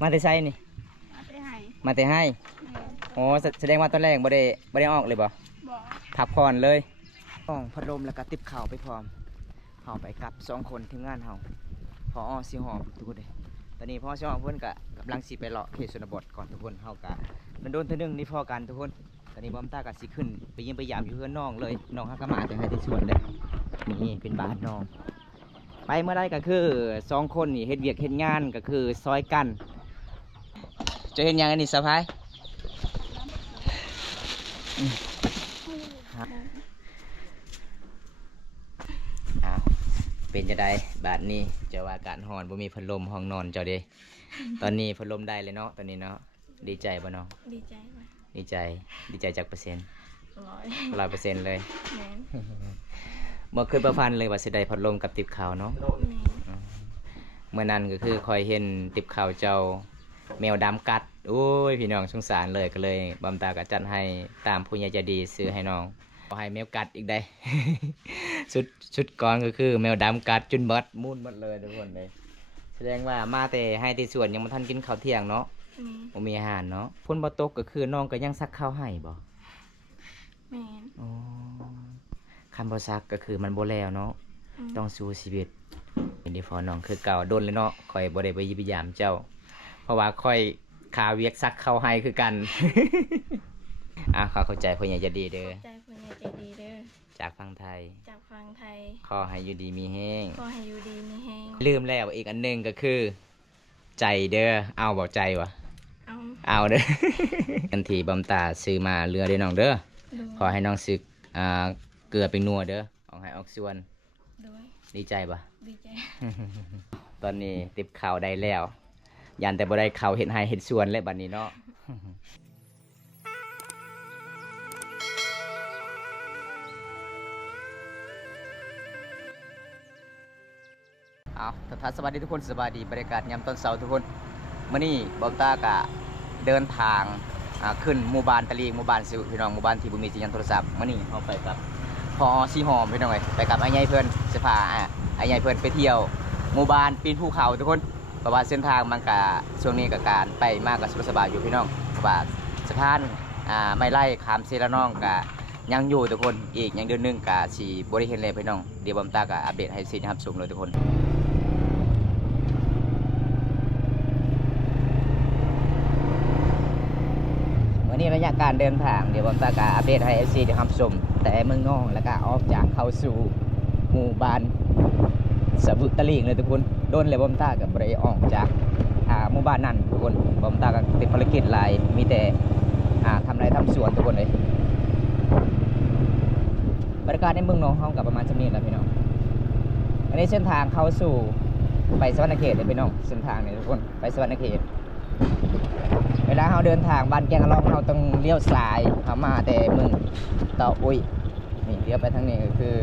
มาแต่ไซนี่มาแต่ให้โอ้แสดงว่าตอนแรกบ่ได้ออกเลยบ่พักผ่อนเลยห้องพัดลมแล้วก็ติบข่าวไปพร้อมเฮาไปกับ2คนทีมงานเฮาพอสิหอมทุกคนเลยตอนนี้พ่อสิหอมเพิ่นก็กำลังสิไปเลาะเขตชนบทก่อนทุกคนเฮาก็มันโดนเทื่อนึงนี่พอกันทุกคนตอนนี้บอมตาก็สิขึ้นไปเยี่ยมไปยามอยู่เพื่อนน้องเลยน้องเฮาก็มาแต่ให้ที่สวนเลยนี่เป็นบ้านน้องไปเมื่อไรก็คือ2คนนี่เฮ็ดเวียกเฮ็ดงานก็คือซอยกันจะเห็นยังอันนี้สะพายเป็นจะได้บาทนี้จะว่าการหอนบ่มีพัดลมห้องนอนเจ้าเด้ตอนนี้พัดลมได้เลยเนาะตอนนี้เนาะดีใจบ่เนาะดีใจดีใจจากเปอร์เซ็นต์100%เลยบ่เคยประพันธ์เลยว่าสิได้พัดลมกับติบข่าวเนาะเมื่อนั้นก็คือคอยเห็นติบข่าวเจ้าแมวดำกัดโอ้ยพี่น้องสงสารเลยก็เลยบำตาก็จัดให้ตามผู้ใหญ่ใจดีซื้อให้น้องขอให้แมวกัดอีกได้ ชุดก่อนก็คือแมวดำกัดจนเบิดมุ่นหมดเลยทุกคนเลยแสดงว่ามาแต่ให้ที่สวนยังบ่ทันกินข้าวเที่ยงเนาะบ่มีอาหารเนาะฝนบ่ตกก็คือน้องก็ยังซักข้าวให้บ่แม่นอ๋อคันบ่ซักก็คือมันบ่แล้วเนาะต้องสู้ชีวิตเป็นดีฟอน้องคือเก่าโดนเลยเนาะข่อยบ่ได้ไปยิบยามเจ้าเพราะว่าค่อยขาเวียกซักเข้าให้คือกัน เข้าใจพ่อใหญ่จะดีเด้อใจพ่อใหญ่ใจดีเด้อจากฟังไทยขอให้อยู่ดีมีแห้งลืมแล้วอีกอันหนึ่งก็คือใจเด้อเอาบอกใจวะเอาเด้อ กันทีบำตาซื้อมาเรือเด้อน้องเด้อขอให้น้องซื้อเกลือเป็นนัวเด้อออกให้ออกส่วนดีใจปะดีใจ ตอนนี้ติบข่าวได้แล้วยันแต่บ่ได้ข่าวเห็นให้เห็นส่วนเลยบัดนี้เนาะ ทัศสวัสดีทุกคนสวัสดีบรรยากาศยามตอนเช้าทุกคนมื้อนี้บอมตากะเดินทางขึ้นหมู่บ้านตะลีหมู่บ้านสิพี่น้องหมู่บ้านที่บ่มีสัญญาณโทรศัพท์มื้อนี้เฮาไปกับพอสีหอมพี่น้องเอ้ยไปกับไอ้ใหญ่เพิ่นสิพาไอ้ใหญ่เพิ่นไปเที่ยวหมู่บ้านปีนภูเขาทุกคนเพราะว่าเส้นทางมันก็ช่วงนี้ก็การไปมากก็สบายอยู่พี่น้องเพราะว่าสะพานไม่ไล่ข้ามเซละน้องก็ยังอยู่ทุกคนอีกยังเดือนนึงก็สิบ่ได้เห็นเลยพี่น้องเดี๋ยวบอมตาก็อัปเดตให้สินะครับชมเลยทุกคนนี่ระยะการเดินทางเดี๋ยวผมจะอัปเดตให้ FC เดี๋ยวครับชมแต่เมืองนอกแล้วก็ออกจากเข้าสู่หมู่บ้านสะบุตะลิงเลยทุกคนโดนเลยผมตากับบริออกจากหมู่บ้านนั่นทุกคนผมตากับติดภารกิจหลายมีแต่ทำไรทำสวนทุกคนเลยบรรยากาศในเมืองนอกห้องกับประมาณจำนี้แหละพี่น้องอันนี้เส้นทางเข้าสู่ไปสวรรณเขตเลยพี่น้องเส้นทางเนี่ยทุกคนไปสวรรณเขตเวลาเราเดินทางบ้านแกงอลองเราต้องเลี้ยวซ้ายเขามาแต่เมืองเต่าอุ้ยนี่เลี้ยวไปทางนี้ก็คือ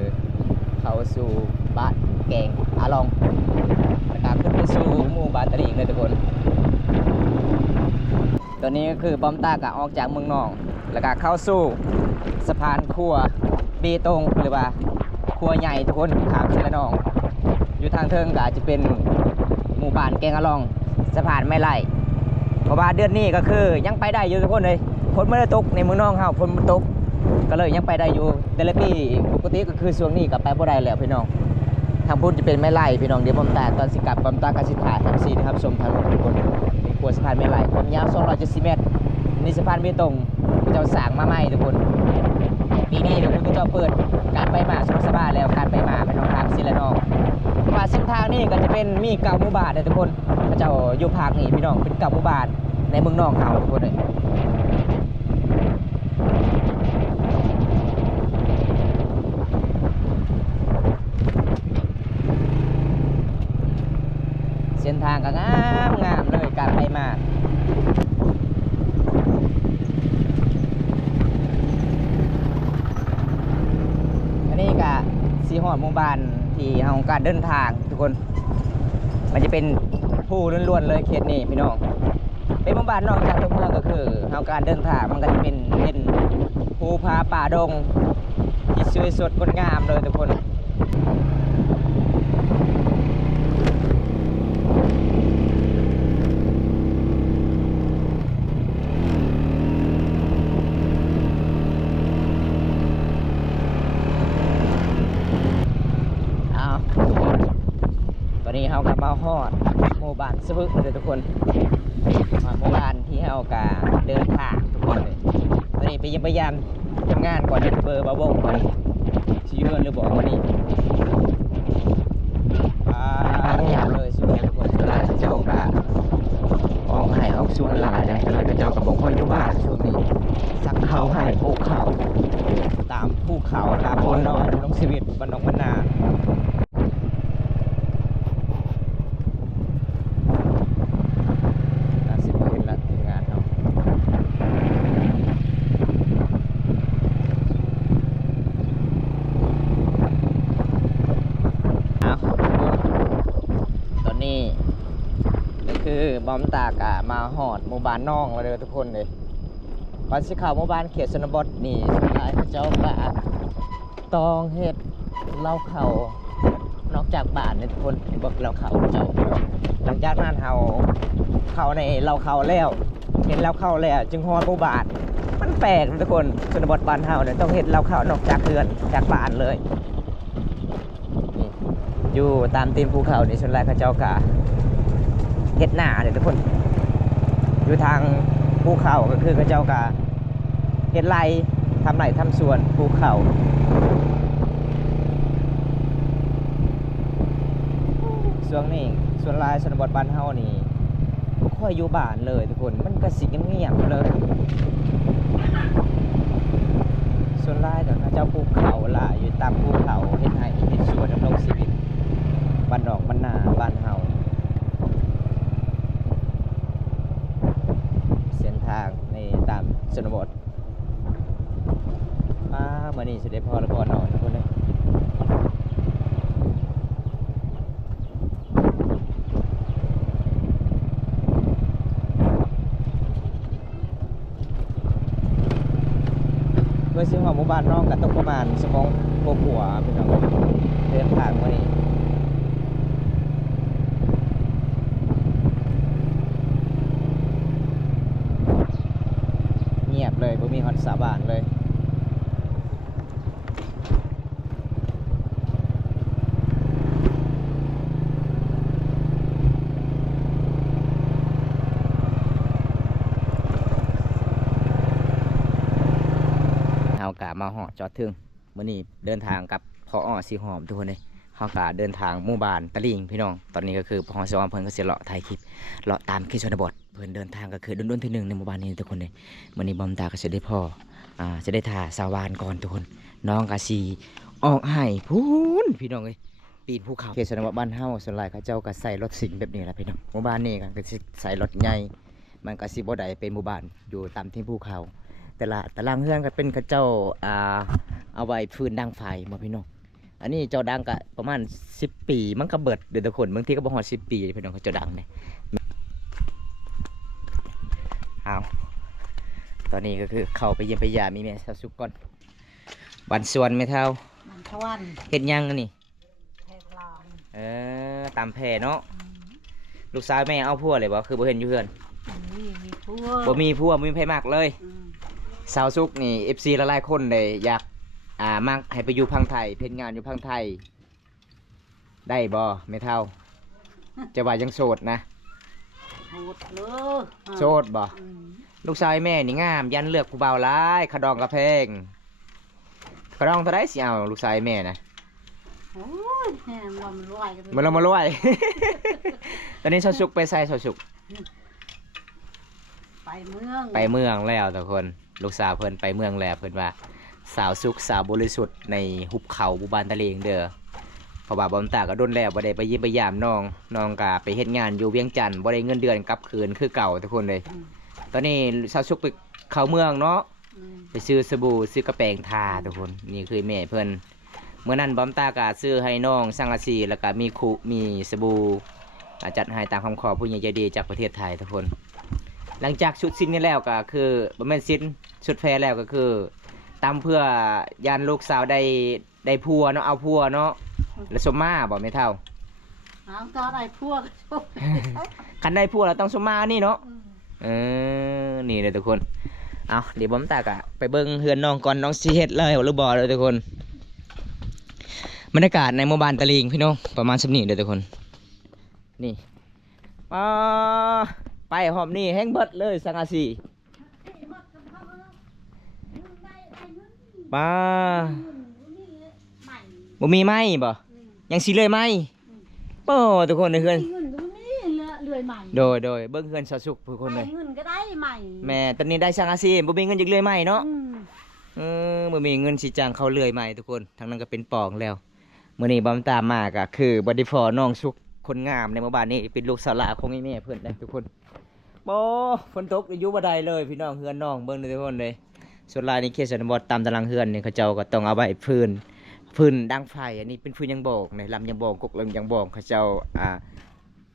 เขาสู่บ้านแกงอลองแล้วก็ขึ้นไปสู่หมู่บ้านตะลิงเลยทุกคนตัวนี้ก็คือบอมตากะออกจากเมืองนอกแล้วก็เข้าสู่สะพานขั้วเบตงหรือว่าขั้วใหญ่ทุกคนทางเชลนองอยู่ทางเทิงก็จะเป็นหมู่บ้านแกงอลองสะพานไม่ไล่เพราะว่าเดือนนี้ก็คือยังไปได้อยู่ทุกคนเลยฝนไม่ได้ตกในเมืองนอกเขาฝนมันตกก็เลยยังไปได้อยู่แต่ละปีปกติก็คือช่วงนี้กับไปบ่ได้แล้วพี่น้องทางพุ่นจะเป็นไม่ไล่พี่น้องเดี๋ยวบอมตาตอนสิกับบอมตากสิถ่ายทำซีนะครับชมทางทุกคนมีขวดสะพานไม่ไล่ความยาว270 เมตรนี่สะพานเบตงเจ้าสร้างมาใหม่ทุกคนปีนี้เดี๋ยวคุณเจ้าเปิดการไปมาสบายแล้วการไปมาเป็นน้องทางซีละน้องว่าเส้นทางนี้ก็จะเป็นมีเก่าหมู่บ้านเลยทุกคนพระเจ้าอยู่ภาคนี้พี่น้องเป็นเก่าหมู่บ้านในเมืองนอกเขาทุกคนเลยเส้นทางก็งามเลยการไปมาอันนี้ก็สีหอดหมู่บ้านที่เฮาการเดินทางทุกคนมันจะเป็นผู้ล้วนๆเลยเขตนี้พี่น้องเป็นหมู่บ้านนอกจากตัวเมืองก็คือเฮาการเดินทางมันก็จะเป็นภูผาป่าดงที่สวยสดงดงามเลยทุกคน มู่บ้านสบึกเลยทุกคนหมู่บ้านที่เฮากะเดินทางทุกคนเลยตอนนี้ไปพยายามทำงานก่อนเบอร์บาวงวันชิวหรือบอกวันนี้เงียบเลยสุดทุกคนเวลาเจ้ากะออกให้ออกส่วนหลายเลยเวลาเจ้ากับบอกว่าอยู่บ้านช่วงนี้สักเขาให้ปลูกเขาตามภูเขาตามบนดอยน้องชีวิตบ้านน้องมะนาวคือบอมตากะมาหอดหมู่บ้านน้องมาเลยทุกคนเลยวันสิข่าวหมู่บ้านเขตชนบทนี่สุดท้ายเจ้ากะตองเห็ดเล่าเขานอกจากบ้านเนี่ยทุกคนบอกเล่าเขาเจ้าหลังจากนั้นเขาในเล่าเขาแล้วเห็นเล่าเขาแล้วจึงหอดหมู่บ้านมันแปลกทุกคนชนบทบ้านเฮาเนี่ยต้องเห็ดเล่าเขานอกจากเรือนจากบ้านเลยอยู่ตามตีนภูเขานี่สุดท้ายเจ้ากะเฮ็ดหน้าเนี่ยทุกคนอยู่ทางภูเขาก็คือกระเจ้ากะเฮ็ดไร่ทำไร่ทำสวนภูเขาช่วงนี้ส่วนลายชนบทบ้านเฮานี่บ่ค่อยอยู่บ้านเลยทุกคนมันก็สิเงียบๆเลยส่วนลายก็เจ้าภูเขาล่ะอยู่ตามภูเขาเฮ็ดไร่เฮ็ดสวนดำรงชีวิตบ้านนอกบ้านนาบ้านเฮาในตามชนบทมานี่สุดได้พอแล้วพอหน่อยทุกคนเลยเมื่อซื้อหอหมู่บ้านน้องกับตกประมาณสมองหัวเป็นน้องเดินทางมานี่เลยบ่มีฮอตสาบานเลยเอากะมาหอจอดถึงมื้อนี้เดินทางกับพอสีหอมทุกคนเลยเฮากะเดินทางหมู่บ้านตะลิงพี่น้องตอนนี้ก็คือพอสวรรค์เพิ่นก็สิเลาะถ่ายคลิปเลาะตามเขตชนบทเพิ่นเดินทางก็คือดุนๆที่1ในหมู่บ้านนี้ทุกคนเลยมื้อนี้บอมตาก็จะได้พ่อจะได้ถ่าสาวานก่อนทุกคนน้องก็สิออกให้พูนพี่น้องเอ้ยปีนภูเขาเขตชนบทบ้านเฮาส่วนหลายเขาเจ้าก็ใส่รถสิงแบบนี้แหละพี่น้องหมู่บ้านนี้ก็สิใส่รถใหญ่มันก็สิบ่ได้เป็นหมู่บ้านอยู่ตามที่ภูเขาแต่ละตารางเฮือนก็เป็นเขาเจ้าเอาไว้ฟืนดังไฟมาพี่น้องอันนี้เจ้าดังก็ประมาณ10 ปีมันก็เบิดเดือนทุกคนบางทีก็บ่ฮอด10 ปีพี่น้องเขาเจ้าดังเนี่ยเอาตอนนี้ก็คือเข้าไปเยี่ยมไปยามมีแม่สาวสุกก่อนวันสวนไม่เท่าวันทวันเฮ็ดยังนี่แพรลองตามแพรเนาะลูกสาวแม่เอาพัวเลยบ่คือบ่เห็นอยู่เฮือนมีพัวบ่มีพัวบ่มีไผมากเลยสาวสุกนี่ FC หลายๆคนเลยอยากมักให้ไปอยู่พังไทยเพ็ญงานอยู่พังไทยได้บ่ไม่เท่าจะว่ายังโสดนะโสดบ่ลูกชายแม่นี่งามยันเลือกผู้บ่าวร้ายขะดองกระเพงขะดองเท่าไรสิเอาลูกชายแม่นะโอ้ยมันรวยมันเรามารวยตอนนี้ชาวสุกไปใส่ชาวสุกไปเมืองแล้วทุกคนลูกสาวเพิ่นไปเมืองแล้วเพิ่นว่าสาวสุกสาวบริสุทธิ์ในหุบเขาบุบานตะเลงเด้อเพราะว่าบอมตาก็โดนแล้วบ่ได้ไปยิ้มไปยามน้องกะไปเฮ็ดงานอยู่เวียงจันทน์บ่ได้เงินเดือนกลับคืนคือเก่าทุกคนเลยตอนนี้สาวสุกไปเข้าเมืองเนาะไปซื้อสบู่ซื้อกระแปรงทาทุกคนนี่คือแม่เพิ่นเมื่อนั้นบอมตากะซื้อให้น้องสังกะสีแล้วก็มีสบู่จัดให้ตามคำขอผู้ใหญ่ใจดีจากประเทศไทยทุกคนหลังจากชุดสิ้นนี้แล้วก็คือบ่แม่นสิ้นชุดแฟร์แล้วก็คือตามเพื่อยันลูกสาวได้พัวเนาะเอาพัวเนาะแล้วสมมาบอกไม่เท่าตอนได้พัวคันได้พัวเราต้องสมมานี่เนาะนี่เลยทุกคนเอาเดี๋ยวบอมตากะไปเบิ้งเฮือนน้องก่อนน้องซีเฮ็ดเลยหรือบ่เลยทุกคนบรรยากาศในหมู่บ้านตะลิงพี่น้องประมาณ10 นี้เลยทุกคนนี่ าไปหอมนี่แห้งเบิดเลยสังกะสีปลาบ่มีไหมบ่ยังสิเลยไหมโอ้ทุกคนในเฮือน เงินก็นี่เลื่อยใหม่ โดยเบิ่งเฮือนสะสุกทุกคนเลย เงินก็ได้ใหม่ แม่ตอนนี้ได้สังกะสีบ่มีเงินจักเลยไหมเนาะ อืม บ่มีเงินสิจ้างเขาเลื่อยใหม่ทุกคนทางนั้นก็เป็นปองแล้วมื้อนี้บ่ตามมาก็คือบ่ได้พอน้องสุกคนงามในหมู่บ้านนี้เป็นลูกสาวหลาของอีแม่เพิ่นเลยทุกคนบ่ฝนตกอยู่บ่ได้เลยพี่น้องเฮือนน้องเบิ่งเลยทุกคนเลยส่วนหลายนี่เขตชนบทตามตารางเฮือนนี่เขาเจ้าก็ต้องเอาไว้พื้นดังไฟอันนี้เป็นพื้นยังบอกในลำยังบอกกกลำยังบอกเขาเจ้า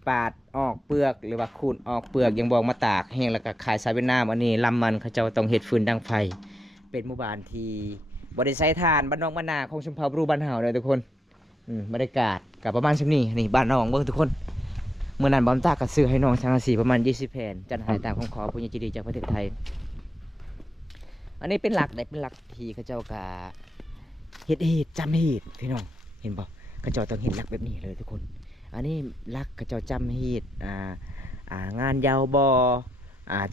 ปาดออกเปลือกหรือว่าขูดออกเปลือกยังบอกมาตากแห้งแล้วก็ขายสายเวียดนามอันนี้ลำมันเขาเจ้าต้องเฮ็ดฟืนดังไฟเป็นหมู่บ้านที่บ่ได้ใช้ถ่านบ้านนอกบ้านนาของชมพูบรูบ้านเฮาเลยทุกคนบรรยากาศกับประมาณชั่วนี้นี่บ้านน้องเบิ่งทุกคนเมื่อนั้นบอมตาก็ซื้อให้น้องสังกะสีประมาณ20แผ่นจัดให้ตามคำขอผู้ใหญ่ใจดีจากประเทศไทยอันนี้เป็นหลักเป็นหลักที่เขาเจ้ากะเฮ็ดจำเฮ็ดพี่น้องเห็นบ่เขาเจ้าต้องเห็นหลักแบบนี้เลยทุกคนอันนี้หลักเขาเจ้าจำเฮ็ดงานยาวบ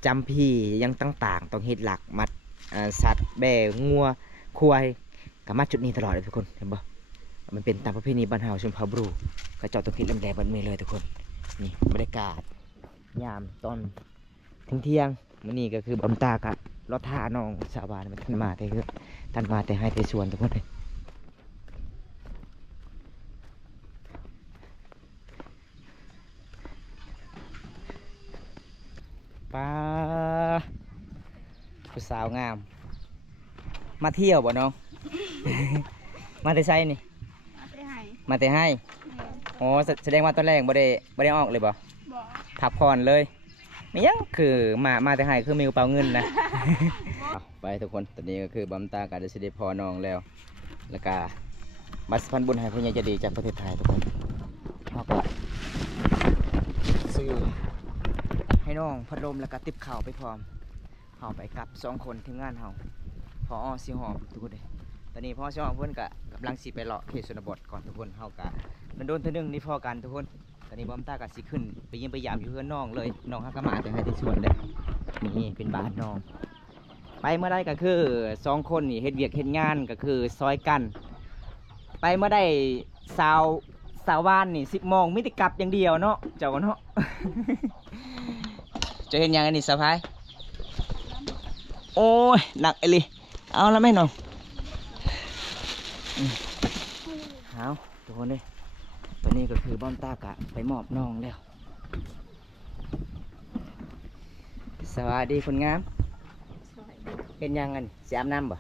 จำพี่ยังต่างๆต้องเฮ็ดหลักมัดสัตว์แบะงัวควายกับมัดจุดนี้ตลอดเลยทุกคนเห็นบ่มันเป็นตามประเพณีบ้านเฮาชนเผ่าบรูเขาเจ้าต้องเฮ็ดลำแดงแบบนี้เลยทุกคนนี่บรรยากาศยามตอนเที่ยงมื้อนี้ก็คือบอมตากะรถท่าน้องสาวบ้านมันท่านมาแต่คือท่านมาแต่ให้แต่สวนทุกคนเลยป้าผู้สาวงามมาเที่ยวบ่น้อง มาแต่ไซนี่มาแต่ให้อ๋อแสดงว่าตอนแรกบ่ได้ออกเลยบ่พักผ่อนเลยไม่ยังคือมาแต่ให้คือมีกระเป๋าเงินนะ ไปทุกคนตอนนี้ก็คือบำตาการได้เสด็จพอน้องแล้วแล้วก็มาสพันบุญให้ผู้ใหญ่ใจดีจากประเทศไทยทุกคนเขาก็ซื้อให้น้องพัดลมแล้วก็ติบข่าวไปพร้อมเขาไปกับ2 คนทีมงานเขาพอสิหอมทุกคนเลยตอนนี้พ่อสิหอมเพื่อนก็กำลังสิไปเลาะเขตชนบทก่อนทุกคนเขาก็มันโดนเท่านึงนี่พอกันทุกคนตอนนี้บอมตากับสิขึ้นไปยิงไปยามอยู่เพื่อนน้องเลยน้องฮักกะมาแต่ให้ที่สวนเลยนี่เป็นบ้านน้องไปเมื่อใดก็คือ2 คนนี่เฮ็ดเวียกเฮ็ดงานก็คือซอยกันไปเมื่อใดสาวานนี่10 โมงมิติกลับอย่างเดียวเนาะเจ้าเนาะ จะเห็นยังไงนี่สะพายโอ้ยหนักไอ้ลิเอาแล้วไหมน้องเอาทุกคนเลยตอนนี้ก็คือบ้อมตากะไปมอบน้องแล้วสวัสดีคนงามเห็นยังไงสิอาบน้ำบ่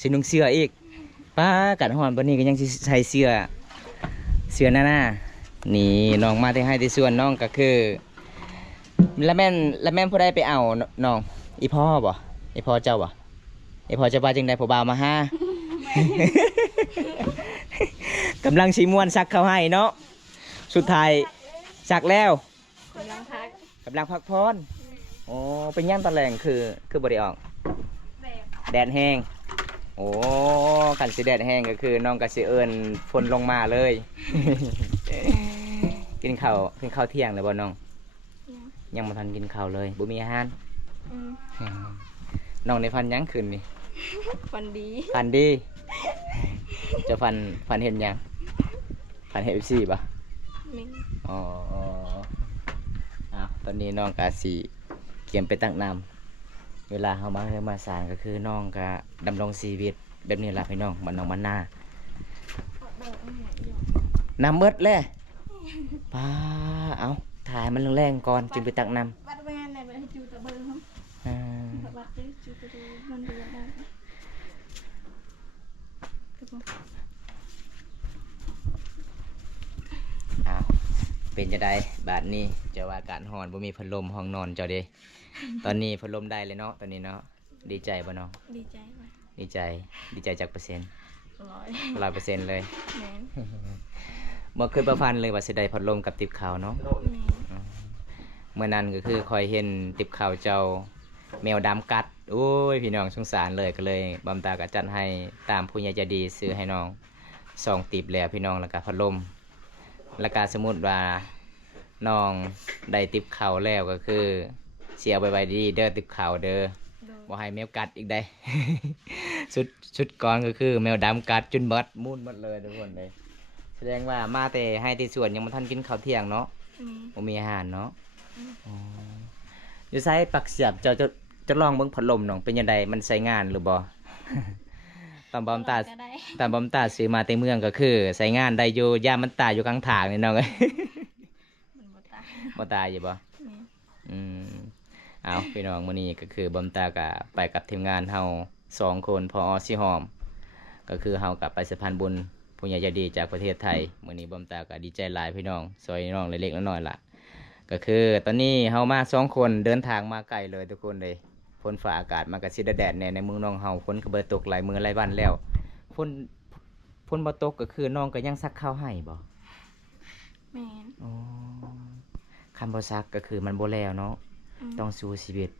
สินุ่งเสื้ออีกป้ากัดหอนวันนี้ก็ยังใส่เสื้อหน้านี่น้องมาที่ให้ที่ส่วนน้องก็คือแล้วแม่นผู้ใดไปเอาน้องอีพ่อบ่อีพ่อเจ้าบ่อีพ่อเจ้าว่าจึงได้ผู้บ่าวมาหากำลังชิมวนซักเข้าให้เนาะสุดท้ายซักแล้วกำลังพักพรโอ้เป็นย่างตะแหลงคือบริออกแดดแห้งโอ้กันสิแดดแห้งก็คือน้องก็สิเอิญฝนลงมาเลย กินข้าวเที่ยงเลยบ่น้องยังมาทันกินข้าวเลยบุมีอาหารน้องในฟันยังขึ้นนี่ฟันดีจะฟันเห็นยังฟันเห็นซี่ปะอ๋อตอนนี้น้องกาสีเกียมไปตั้งนำเวลาเขามาสารก็คือน้องกาดำรงชีวิตแบบนี้แหละพี่น้องมันน้องมันหน้าน้ำเบิดเลยป้าเอาถ่ายมันแรงๆก่อนจึงไปตักน้ำเป็นจะได้บาทนี้จะว่าการหอนบ่มีพัดลมห้องนอนเจ้าเด้ ตอนนี้พัดลมได้เลยเนาะตอนนี้เนาะดีใจบ่เนาะดีใจจากเปอร์เซ็นต์100%เลยบ่เคยประพันธ์เลยว่าสิได้พัดลมกับติบข่าวเนาะเมื่อนั้นก็คือคอยเห็นติบข่าวเจ้าแมวดำกัดโอ้ยพี่น้องสงสารเลยก็เลยบำตาก็จัดให้ตามผู้ใหญ่ใจดีซื้อให้น้อง2 ติบแล้วพี่น้องแล้วก็พัดลมแล้วก็สมมุติว่า น้องได้ติบเขาแล้วก็คือเสียไปดีเด้อติบเขาเด้อบ่ให้แมวกัดอีกได้ ชุดก่อนก็คือแมวดำกัดจนเบิดมุ่นหมดเลยทุกคนเลยแสดงว่ามาแต่ให้ที่สวนยังบ่ทันกินข้าวเที่ยงเนาะบ่มีอาหารเนาะอ๋ออยู่ไสปักเสียบเจ้าจะลองเบิ่งพัดลมน้องเป็นจังไดมันใช้งานหรือบ่ ตอนบอมตาซื้อมาแต่เมืองก็คือใช้งานได้อยู่ย่ามมันตายอยู่ข้างทางนี่น้องเอ้ย มันบ่ตาย บ่ตายอยู่บ่อืมเอาพี่น้องมื้อนี้ก็คือบอมตาก็ไปกับทีมงานเฮา2คนพอสิหอมก็คือเฮากับไปสะพานบุญผู้ใหญ่ใจดีจากประเทศไทยมื้อนี้บอมตาก็ดีใจหลายพี่น้องซอยน้องเล็กๆน้อยๆล่ะก็คือตอนนี้เฮามา2คนเดินทางมาไกลเลยทุกคนเลยฝนฟ้าอากาศมันก็สิแดดแน่ในเมืองน้องเฮาฝนก็บ่ตกหลายมื้อหลายวันแล้วฝนบ่ตกก็คือน้องก็ยังซักข้าวให้บ่ แม่น อ๋อคันบ่ซักก็คือมันบ่แล้วเนาะต้องสู้ชีวิต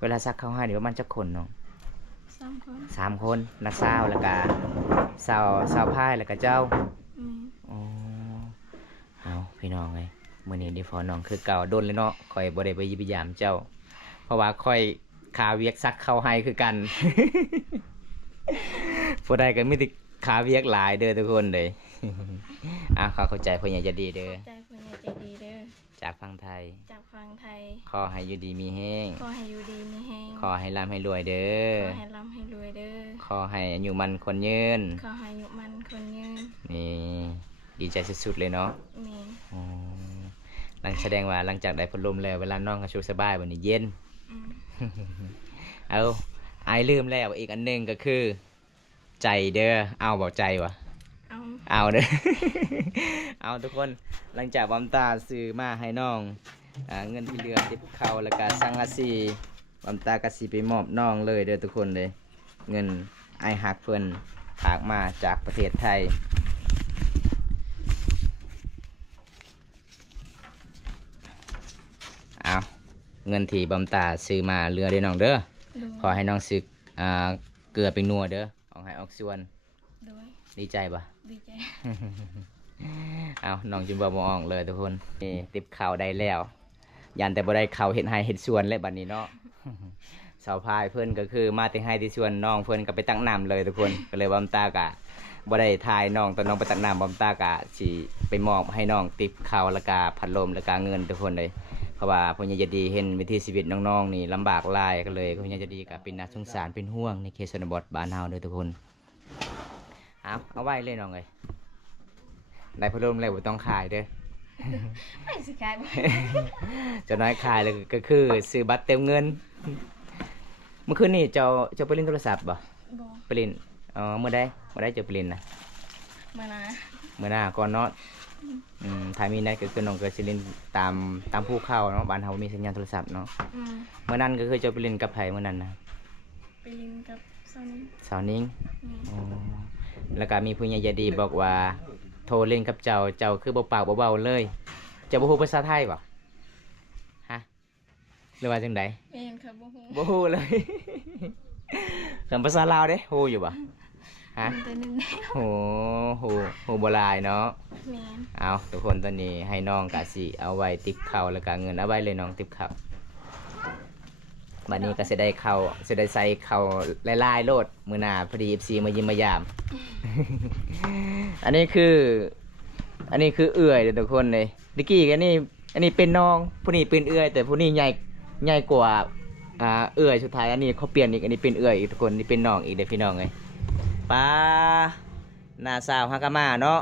เวลาซักข้าวให้นี่ว่ามันจักคนเนาะ 3 คน 3 คนนักสาวแล้วก็สาวพายแล้วก็เจ้าอ๋อเอาพี่น้องเอ้ยมื้อนี้ดิฟอน้องคือเก่าโดนเลยเนาะข่อยบ่ได้ไปยิบยามเจ้าเพราะว่าข่อยขาเวียกซักข้าวให้คือกัน ผู้ใดก็มีแต่ขาเวียกหลายเด้อทุกคนเลย เข้าใจพ่อใหญ่จะดีเด้อ ใจคนใหญ่ใจดีเด้อ จากฝั่งไทย จากฟังไทย ขอให้อยู่ดีมีแห้ง ขอให้อยู่ดีมีแฮง ขอให้ร่ำให้รวยเด้อ ขอให้ร่ำให้รวยเด้อ ขอให้อายุมันคนยืน ขอให้อายุมันคนยืน นี่ดีใจสุดๆเลยเนาะ แม่น อ๋อแสดงว่าหลังจากได้พัดลมแล้วเวลานอนก็ชุกสบายวันนี้เย็น เอาไอายลืมแล้วอีกอันหนึงก็คือ ใจเด้อ เอาบอกใจวะ เอาเด้อ เอาทุกคนหลังจากบอมตาซื้อมาให้น้องเงินที่เหลือติดเข้าแล้วก็สังกะสีบอมตากะสีไปมอบน้องเลยเด้อทุกคนเลย เงินไอฮักเพิ่นฝากมาจากประเทศไทยเอาเงินที่บอมตาซื้อมาเหลือเด้อน้องเด้อขอให้น้องซื้อเกลือเป็นนัวเด้อออกให้ออกส่วนดีใจปะ ดีใจ เอาน้องจิมบอมอองเลยทุกคนนี่ติบข่าวได้แล้วยันแต่บ่ได้ข่าวเห็ดไห้เห็ดสวนเลยบัดนี้เนาะ สาวพายเพื่อนก็คือมาแต่งไห้ที่สวนน้องเพื่อนก็ไปตั้งน้ำเลยทุกคนก็เลยบอมตากะบ่ได้ทายน้องตอนน้องไปตั้งน้ำบอมตากะสิไปมอบให้น้องติบข่าวแล้วก็พัดลมแล้วก็เงินทุกคนเลยเพราะว่าพ่อใหญ่จะดีเห็นวิถีชีวิตน้องๆนี่ลำบากหลายก็เลยพ่อใหญ่จะดีก็เป็นน่าสงสารเป็นห่วงในเขตชนบทบ้านเฮาเลยทุกคนเอาไว้เลยน้องเลยได้พัดลมแล้วบ่ต้องขายเด้อ ไม่สิขายบ่ เจ้าน้อยขายเลยก็คือซื้อบัตรเต็มเงินเมื่อคืนนี่เจ้าไปเล่นโทรศัพท์บ่ บ่ ไปเล่นเมื่อได้เจ้าไปเล่นนะ มานะ เมื่อหน้าก่อนเนาะถ้ามีนัดก็คือน้องก็สิเล่นตามภูเขาเนาะบ้านเฮามีสัญญาณโทรศัพท์เนาะเมื่อนั้นก็คือเจ้าไปเล่นกับไผเมื่อนั้นนะ ไปเล่นกับสาวนิ้งแล้วก็มีผู้ใหญ่ใจดีบอกว่าโทรเล่นกับเจ้าคือบ่ปากบ่เบาเลยเจ้าบ่ฮู้ภาษาไทยบ่ฮะหรือว่าจังได แม่นค่ะบ่ฮู้ บ่ฮู้เลย คำภาษาลาวเด้ฮู้อยู่บ่ฮะ แต่นึงแล้ว ฮู้บ่หลายเนาะ แม่น เอาทุกคนตอนนี้ให้น้องกะสิเอาไว้ติบข้าวแล้วก็เงินเอาไว้เลยน้องติบข้าวบัดนี้ก็สิได้ข้าวสิได้ใส่ข้าวหลายๆโลดมื้อหน้าพอดี FC มายิ้มมายาม อันนี้คือเอื้อยเด้อทุกคนเลยดิกี้อันนี้เป็นน้องผู้นี้เป็นเอื้อยแต่ผู้นี้ใหญ่กว่าเอื้อยสุดท้ายอันนี้เขาเปลี่ยนอีกอันนี้เป็นเอื้อยอีกทุกคนนี่เป็นน้องอีกเด้อพี่น้องเอ้ยป้าหน้าสาวฮักกะมาเนาะ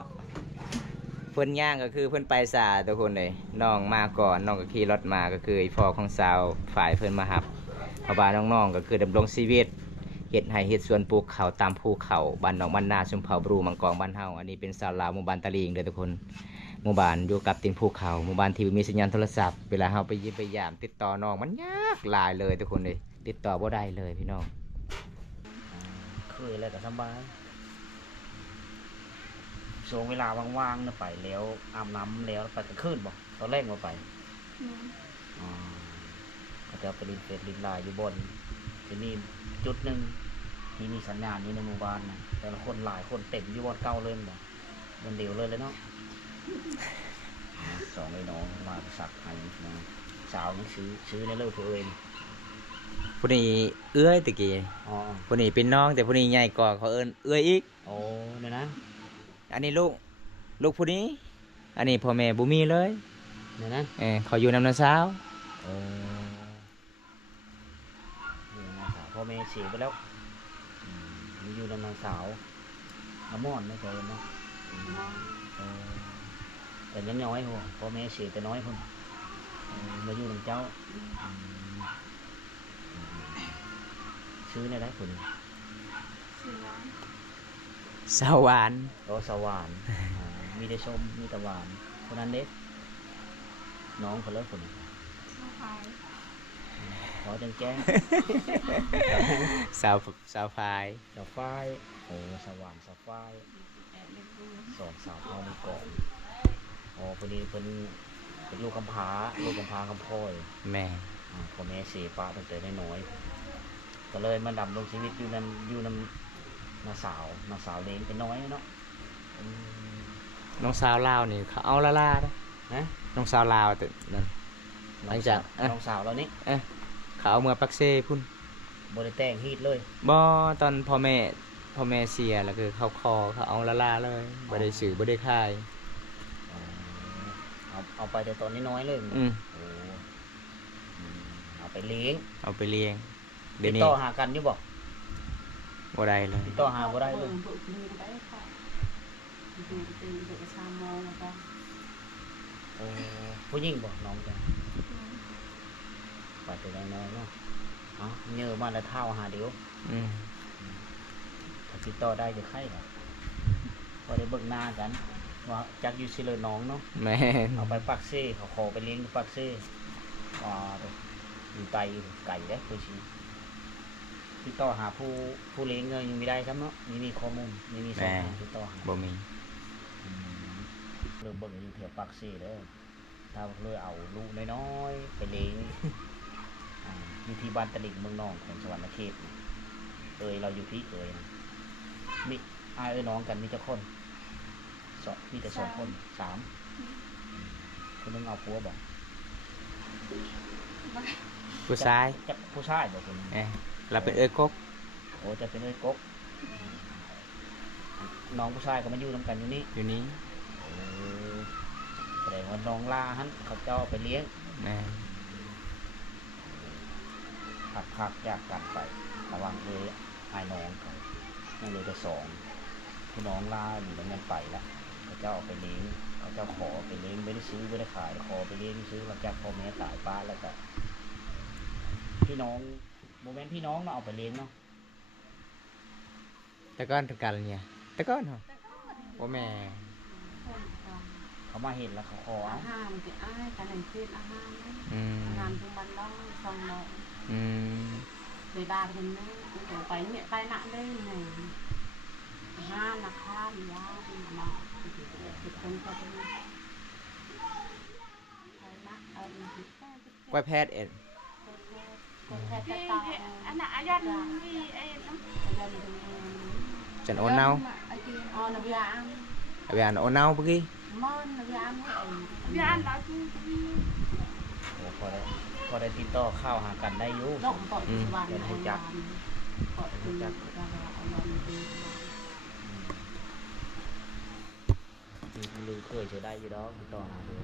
เพิ่นย่างก็คือเพิ่นไปสาทุกคนเลยน้องมาก่อนน้องก็ขี่รถมาก็คือพ่อของสาวฝ่ายเพิ่นมารับเพราะว่าน้องๆก็คือดำรงชีวิตเฮ็ดให้เฮ็ดสวนปลูกข้าวตามภูเขาบ้านหนองบ้านนาชุมเผาบรูมังกรบ้านเฮาอันนี้เป็นชาวลาวหมู่บ้านตะลิงเด้อทุกคนหมู่บ้านอยู่กับตีนภูเขาหมู่บ้านที่มีสัญญาณโทรศัพท์เวลาเฮาไปเยี่ยมไปยามติดต่อน้องมันยากหลายเลยทุกคนเลยติดต่อบ่ได้เลยพี่น้องเคยแล้วก็สบายช่วงเวลาว่างๆเนี่ยไปแล้วอาบน้ำแล้วไปกลางคืนบ่ตอนแรกมาไปอ๋อก็จะไปลินเฟซลินไลน์อยู่บนที่นี่จุดหนึ่งที่มีสัญญาณนี้ในหมู่บ้านนะแต่ละคนหลายคนเต็มอยู่บนเก่าเลยบ่บนเดียวเลยเนาะ สองไอ้น้องมาสักให้นะสาวยังซื้อในเลิกตัวเอง ผู้นี้เอื้อยตะกี้ อ๋อ ผู้นี้เป็นน้องแต่ผู้นี้ใหญ่กว่าเขาเอิ้นเอื้อยอีก โอ้เนี่ยนะ อันนี้ลูกผู้นี้ อันนี้พ่อแม่บ่มีเลย เนี่ยนะ เขาอยู่นำน้าสาว โอ้นี่นะสาวพ่อแม่เสียไปแล้วมีอยู่นางสาวน้ำมอนไม่เคยเนาะแต่ยังน้อยหัวพ่อแม่เสียแต่น้อยคนมาอยู่นำเจ้าซื้อในได้คน ชื่อว่า สาวหวาน โอ้สวรรค์มีแต่ชมมีแต่หวานคนนั้นเด็กน้องคนเลิกคน สะพาย ขอจังแจ้ง สาวพาย สาวฝ้ายโอ้สว่างสาวฝ้าย แอบเล็กดู สอนสาวเอามือก่อนอ๋อพอดีเป็นลูกกำพร้าคำพ่อย แม่ พ่อแม่เสียป้าตั้งแต่น้อยๆก็เลยมาดำรงชีวิตอยู่นำนาสาวเลี้ยงเป็นน้อยเนาะ น้องสาวลาวนี่เขาเอาละล่านะ ฮะ น้องสาวลาวแต่นั่น หลังจาก น้องสาวเรานี่ เขาเอาเมื่อปักเซ่พุ่น บริแต่งฮีดเลย บ่ตอนพ่อแม่เสียแล้วคือเขาเอาละล่าเลยบ่ได้ซื้อบ่ได้ขาย เอาไปแต่ตอนน้อยๆเลย อืม โอ้เอาไปเลี้ยง เอาไปเลี้ยงเดี๋ ติ ยวนี้ ดต่อหากันอยู่บ่ บ่ได้เลย ติดต่อหาบ่ได้เลยโอ้ผู้หญิงบ่น้องจ้ะไปแต่น้อยๆเนาะเอาเยอะมาแล้วเท่าหาเดียว อืม ถ้าติดต่อได้จะไข่หรอพอได้เบิ่งหน้ากันว่าจักอยู่ซิเลยน้องเนาะ แม่น เอาไปปักเซ่เขาขอไปเลี้ยงที่ปักเซ่อยู่ไกลไก่ได้คือชีติดต่อหาผู้เลี้ยงเงินยังไม่ได้ครับเนาะมีข้อมูลมีสองทางติดต่อหา บ่มี เริ่มเบิ่งอยู่แถวปักเซ่เด้อถ้าเลยเอาลูกน้อยๆไปเลี้ยงอยู่ที่บ้านตลิ่งเมืองนองของสวรรณเขตเราอยู่ที่นะมีน้องกันมีเจ้าคนมีแต่2 คน3คนนึงเอาผัวบอก ผู้ชาย จะผู้ชายบอกคน เราเป็นเอ้ยกก โอ้จะเป็นเอ้ยกกน้องผู้ชายก็มาอยู่นำกันอยู่นี่ อยู่นี้ แสดงว่าน้องลาฮันเขาเจ้าไปเลี้ยง แม่ หักจากกันไประวังเลยน้องเขานั่นเลยจะพี่น้องลาอยู่แล้วมันไปละเขาเจ้าเอาไปเลี้ยงเขาเจ้าขอไปเลี้ยงไม่ได้ซื้อไม่ได้ขายขอไปเลี้ยงซื้อหลังจากพ่อแม่ตายป้าแล้วก็พี่น้องโมเมนต์พี่น้องเนาะเอาไปเลี้ยงเนาะ แต่ก้อนถึงกันเนี่ยแต่ก้อนเหรอโอ้แม่ เขามาเห็นแล้วเขาขอ อาหารจะอ้ายกันหนึ่งคืนอาหาร อืม อาหารทุกวันต้องส่งเรา อืม ไปบ้านกันนะไปเนี่ยไปหนักได้ไงอาหารราคาย่าดีมากติดคนก็เป็นไปนักเอาอีก กล้วยแพทย์เอ็ด คนแค่ ที่ ต่อ อันน่ะอายันมีไอ้น้ำ ยัน จันโอนเนา ไอ้ที่ อ๋อนยาม เอาไปอ่านโอนเนาเมื่อกี้ มอนยามให้ ยันแล้วที่ โอ้พอได้ติดต่อเข้าหากันได้อยู่ ลงต่ออีกวันไอ้ยามก็คือจะเอาลองดู ลือเคยจะได้อยู่ดอกติดต่อหาดู